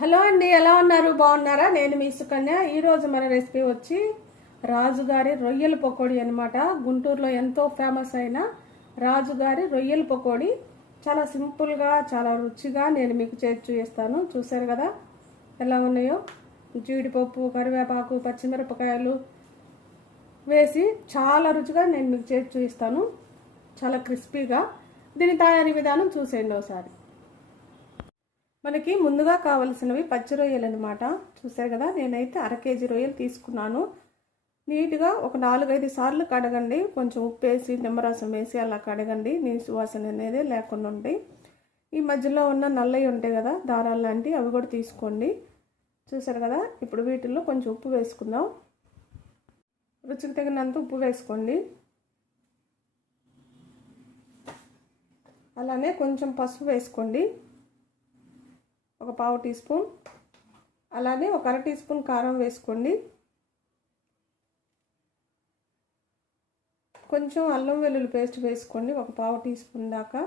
Hello అండి, ఎలా ఉన్నారు? బాగున్నారా? నేను మీ సుకన్య. ఈరోజు మన రెసిపీ వచ్చి రాజుగారి రొయ్యల పకోడీ అనమాట. గుంటూరులో ఎంతో ఫేమస్ అయిన రాజుగారి రొయ్యల పకోడీ చాలా సింపుల్గా, చాలా రుచిగా నేను మీకు చేసి చూపిస్తాను. చూసారు కదా ఎలా ఉన్నాయో. జీడిపప్పు, కరివేపాకు, పచ్చిమిరపకాయలు వేసి చాలా రుచిగా నేను మీకు చేసి చూపిస్తాను. చాలా క్రిస్పీగా. దీని తయారీ విధానం చూసేయండి ఒకసారి. మనకి ముందుగా కావలసినవి పచ్చి రొయ్యలు అనమాట. చూసారు కదా, నేనైతే 1/2 కేజీ రొయ్యలు తీసుకున్నాను. నీట్గా ఒక 4-5 సార్లు కడగండి. కొంచెం ఉప్పు వేసి నిమ్మరసం వేసి అలా కడగండి. నీసు వాసన అనేది లేకుండా ఉంటాయి. ఈ మధ్యలో ఉన్న నల్లవి ఉంటాయి కదా, దారాలు లాంటివి, అవి కూడా తీసుకోండి. చూసారు కదా, ఇప్పుడు వీటిల్లో కొంచెం ఉప్పు వేసుకుందాం. రుచికి తగినంత ఉప్పు వేసుకోండి. అలానే కొంచెం పసుపు వేసుకోండి, ఒక 1/4 టీ స్పూన్. అలానే ఒక 1/2 టీ స్పూన్ కారం వేసుకోండి. కొంచెం అల్లం వెల్లుల్లి పేస్ట్ వేసుకోండి, ఒక 1/4 టీ స్పూన్ దాకా.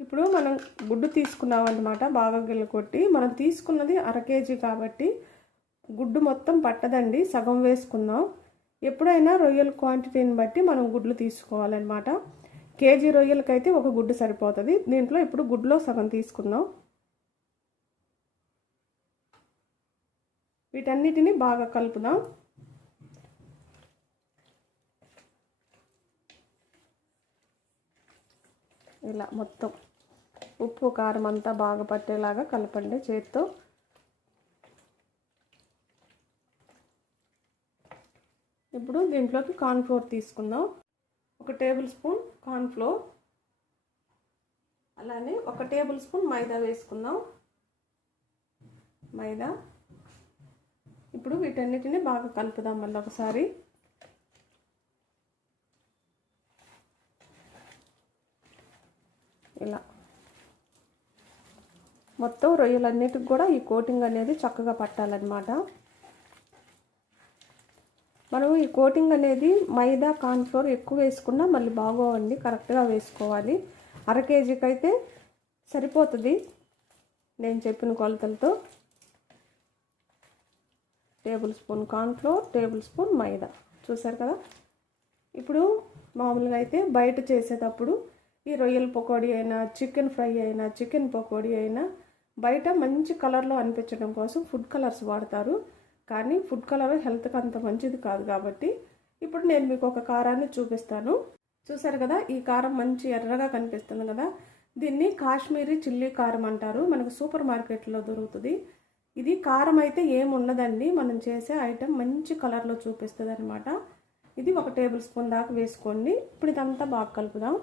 ఇప్పుడు మనం గుడ్డు తీసుకున్నాం అన్నమాట, బాగా గిల్లకొట్టి. మనం తీసుకున్నది 1/2 కేజీ కాబట్టి గుడ్డు మొత్తం పట్టదండి, సగం వేసుకుందాం. ఎప్పుడైనా రొయ్యల క్వాంటిటీని బట్టి మనం గుడ్లు తీసుకోవాలన్నమాట. కేజీ రొయ్యలకైతే ఒక గుడ్డు సరిపోతుంది. దీంట్లో ఇప్పుడు గుడ్లో సగం తీసుకుందాం. వీటన్నిటిని బాగా కలుపుదాం. ఇలా మొత్తం ఉప్పు కారం అంతా బాగా పట్టేలాగా కలపండి చేత్తో. ఇప్పుడు దీంట్లోకి కార్న్ఫ్లోర్ తీసుకుందాం. 1 టేబుల్ స్పూన్ కార్న్ఫ్లోర్, అలానే 1 టేబుల్ స్పూన్ మైదా వేసుకుందాం. మైదా. ఇప్పుడు వీటన్నిటిని బాగా కలుపుదాం మళ్ళీ ఒకసారి. ఇలా మొత్తం రొయ్యలన్నిటికి కూడా ఈ కోటింగ్ అనేది చక్కగా పట్టాలన్నమాట. మనం ఈ కోటింగ్ అనేది మైదా కార్న్ఫ్లోర్ ఎక్కువ వేసుకున్నా మళ్ళీ బాగోవండి, కరెక్ట్గా వేసుకోవాలి. 1/2 కేజీకి అయితే సరిపోతుంది నేను చెప్పిన కొలతలతో. Tablespoon cornflour, tablespoon maida. చూసారు కదా. ఇప్పుడు మామూలుగా అయితే బయట చేసేటప్పుడు ఈ రొయ్యల పకోడీ అయినా, చికెన్ ఫ్రై అయినా, చికెన్ పకోడీ అయినా బయట మంచి కలర్లో అనిపించడం కోసం ఫుడ్ కలర్స్ వాడతారు. కానీ ఫుడ్ కలర్ హెల్త్కి అంత మంచిది కాదు కాబట్టి ఇప్పుడు నేను మీకు ఒక కారాన్ని చూపిస్తాను. చూసారు కదా, ఈ కారం మంచి ఎర్రగా కనిపిస్తుంది కదా. దీన్ని కాశ్మీరీ చిల్లీ కారం అంటారు. మనకు సూపర్ మార్కెట్లో దొరుకుతుంది. ఇది కారం అయితే ఏమి ఉండదండి, మనం చేసే ఐటెం మంచి కలర్లో చూపిస్తుంది అనమాట. ఇది 1 టేబుల్ స్పూన్ దాకా వేసుకోండి. ఇప్పుడు ఇదంతా బాగా కలుపుదాం.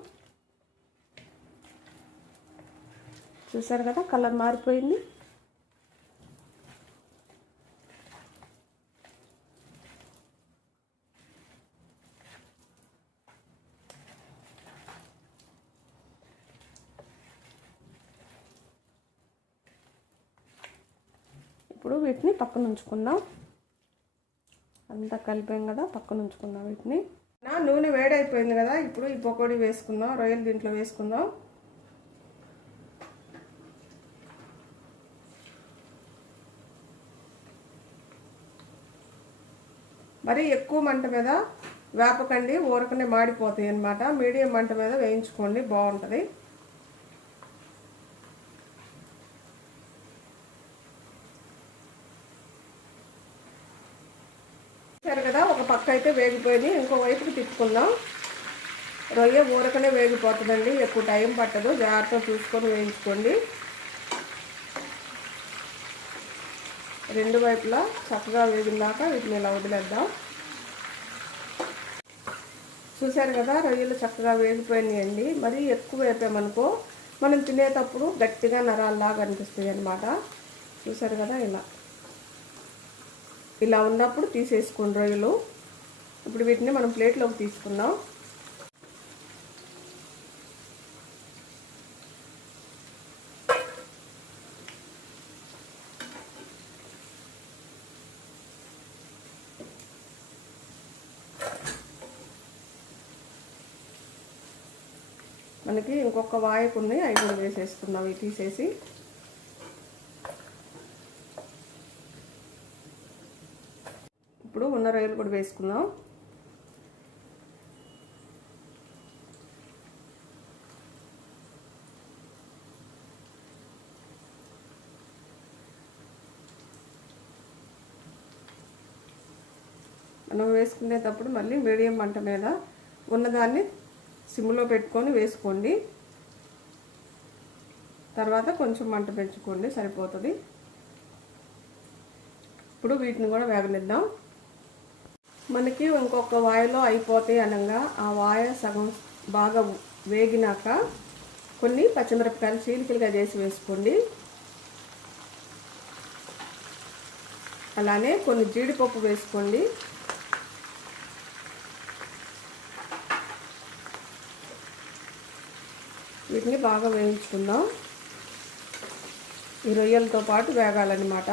చూసారు కదా, కలర్ మారిపోయింది. ఇప్పుడు వీటిని పక్కన ఉంచుకుందాం. అంతా కలిపాం కదా, పక్కన ఉంచుకుందాం వీటిని. నా నూనె వేడైపోయింది కదా, ఇప్పుడు ఈ పకోడీ వేసుకుందాం. రొయ్యలు దీంట్లో వేసుకుందాం. మరి ఎక్కువ మంట మీద వేపకండి, ఊరకనే మాడిపోతాయి అన్నమాట. మీడియం మంట మీద వేయించుకోండి, బాగుంటుంది. సరే కదా, ఒక పక్క అయితే వేగిపోయింది, ఇంకో వైపుకి తిప్పుకుందాం. రొయ్య ఊరకనే వేగిపోతుందండి, ఎక్కువ టైం పట్టదు. జాగ్రత్తగా చూసుకొని వేయించుకోండి. 2 వైపులా చక్కగా వేగినాక వీటిని ఇలా వదిలేద్దాం. చూసారు కదా, రొయ్యలు చక్కగా వేగిపోయినాయండి. మరి ఎక్కువ వేపామనుకో మనం తినేటప్పుడు గట్టిగా నరాల్లాగా అనిపిస్తాయి అన్నమాట. చూసారు కదా, ఇలా ఉన్నప్పుడు తీసేసుకోండి రొయ్యలు. ఇప్పుడు వీటిని మనం ప్లేట్లోకి తీసుకుందాం. మనకి ఇంకొక వాయకు ఉన్నాయి, అవి కూడా వేసేసుకుందాం. ఇవి తీసేసి ఇప్పుడు ఉన్న రొయ్యలు కూడా వేసుకుందాం. మనం వేసుకునేటప్పుడు మళ్ళీ మీడియం మంట మీద ఉన్నదాన్ని సిమ్లో పెట్టుకొని వేసుకోండి. తర్వాత కొంచెం మంట పెంచుకోండి, సరిపోతుంది. ఇప్పుడు వీటిని కూడా వేగనిద్దాం. మనకి ఇంకొక వాయలో అయిపోతాయి అనగా ఆ వాయ సగం బాగా వేగినాక కొన్ని పచ్చిమిరపకాయలు చీలికలుగా చేసి వేసుకోండి. అలానే కొన్ని జీడిపప్పు వేసుకోండి. వీటిని బాగా వేయించుకుందాం. ఈ రొయ్యలతో పాటు వేగాలన్నమాట.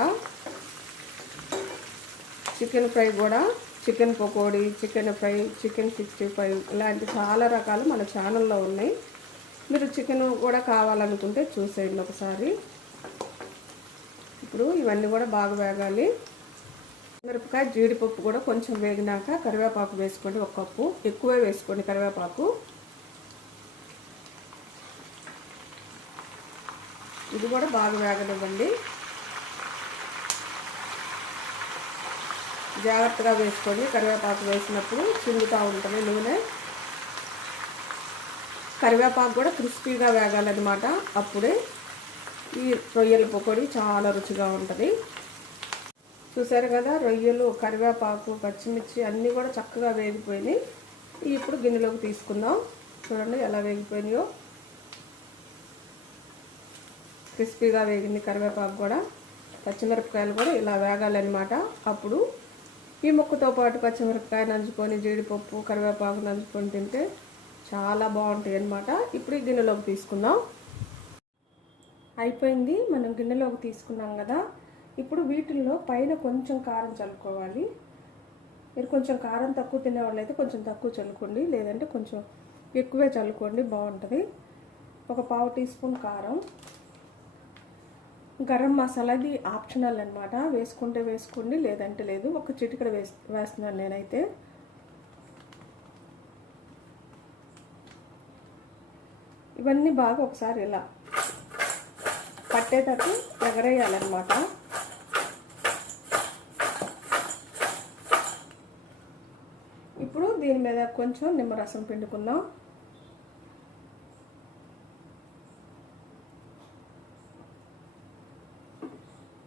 చికెన్ ఫ్రై కూడా, చికెన్ పకోడీ, చికెన్ ఫ్రై, చికెన్ 65 ఇలాంటి చాలా రకాలు మన ఛానల్లో ఉన్నాయి. మీరు చికెన్ కూడా కావాలనుకుంటే చూసేయండి ఒకసారి. ఇప్పుడు ఇవన్నీ కూడా బాగా వేగాలి. మిరపకాయ జీడిపప్పు కూడా కొంచెం వేగినాక కరివేపాకు వేసుకోండి. 1 కప్పు ఎక్కువే వేసుకోండి కరివేపాకు. ఇది కూడా బాగా వేగనివ్వండి. జాగ్రత్తగా వేసుకోండి. కరివేపాకు వేసినప్పుడు చిందుతూ ఉంటుంది నూనె. కరివేపాకు కూడా క్రిస్పీగా వేగాలన్నమాట. అప్పుడే ఈ రొయ్యల పకోడీ చాలా రుచిగా ఉంటుంది. చూసారు కదా, రొయ్యలు, కరివేపాకు, పచ్చిమిర్చి అన్నీ కూడా చక్కగా వేగిపోయినాయి. ఇప్పుడు గిన్నెలోకి తీసుకుందాం. చూడండి ఎలా వేగిపోయినాయో. క్రిస్పీగా వేగింది కరివేపాకు కూడా. పచ్చిమిరపకాయలు కూడా ఇలా వేగాలన్నమాట. అప్పుడు ఈ ముక్కతో పాటు పచ్చిమిరపకాయ నంచుకొని, జీడిపప్పు, కరివేపాకు నంచుకొని తింటే చాలా బాగుంటాయి అన్నమాట. ఇప్పుడు ఈ గిన్నెలోకి తీసుకుందాం. అయిపోయింది, మనం గిన్నెలోకి తీసుకున్నాం కదా. ఇప్పుడు వీటిల్లో పైన కొంచెం కారం చల్లుకోవాలి. మీరు కొంచెం కారం తక్కువ తినేవాళ్ళు అయితే కొంచెం తక్కువ చల్లుకోండి, లేదంటే కొంచెం ఎక్కువే చల్లుకోండి, బాగుంటుంది. ఒక 1/2 టీ స్పూన్ కారం. గరం మసాలాది ఆప్షనల్ అన్నమాట. వేసుకుంటే వేసుకోండి, లేదంటే లేదు. ఒక చిటికెడు వేస్తున్నాను నేనైతే. ఇవన్నీ బాగా ఒకసారి ఇలా పట్టేటట్టు ఎగరేయాలన్నమాట. ఇప్పుడు దీని మీద కొంచెం నిమ్మరసం పిండుకుందాం.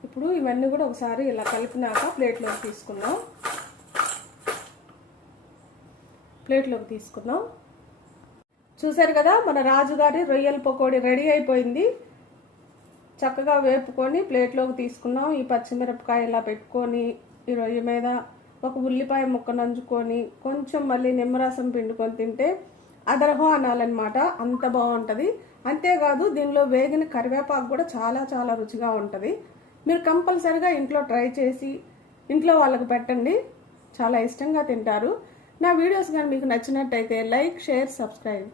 ఇప్పుడు ఇవన్నీ కూడా ఒకసారి ఇలా కలిపినాక ప్లేట్లోకి తీసుకుందాం. చూసారు కదా, మన రాజుగారి రొయ్యల పకోడీ రెడీ అయిపోయింది. చక్కగా వేపుకొని ప్లేట్లోకి తీసుకున్నాం. ఈ పచ్చిమిరపకాయ ఇలా పెట్టుకొని ఈ రొయ్య మీద ఒక ఉల్లిపాయ ముక్క నంచుకొని కొంచెం మళ్ళీ నిమ్మరసం పిండుకొని తింటే అదరహో అనాలన్నమాట. అంత బాగుంటుంది. అంతేకాదు దీనిలో వేగిన కరివేపాకు కూడా చాలా చాలా రుచిగా ఉంటుంది. మీరు కంపల్సరిగా ఇంట్లో ట్రై చేసి ఇంట్లో వాళ్ళకు పెట్టండి, చాలా ఇష్టంగా తింటారు. నా వీడియోస్ కానీ మీకు నచ్చినట్టయితే లైక్, షేర్, సబ్స్క్రైబ్.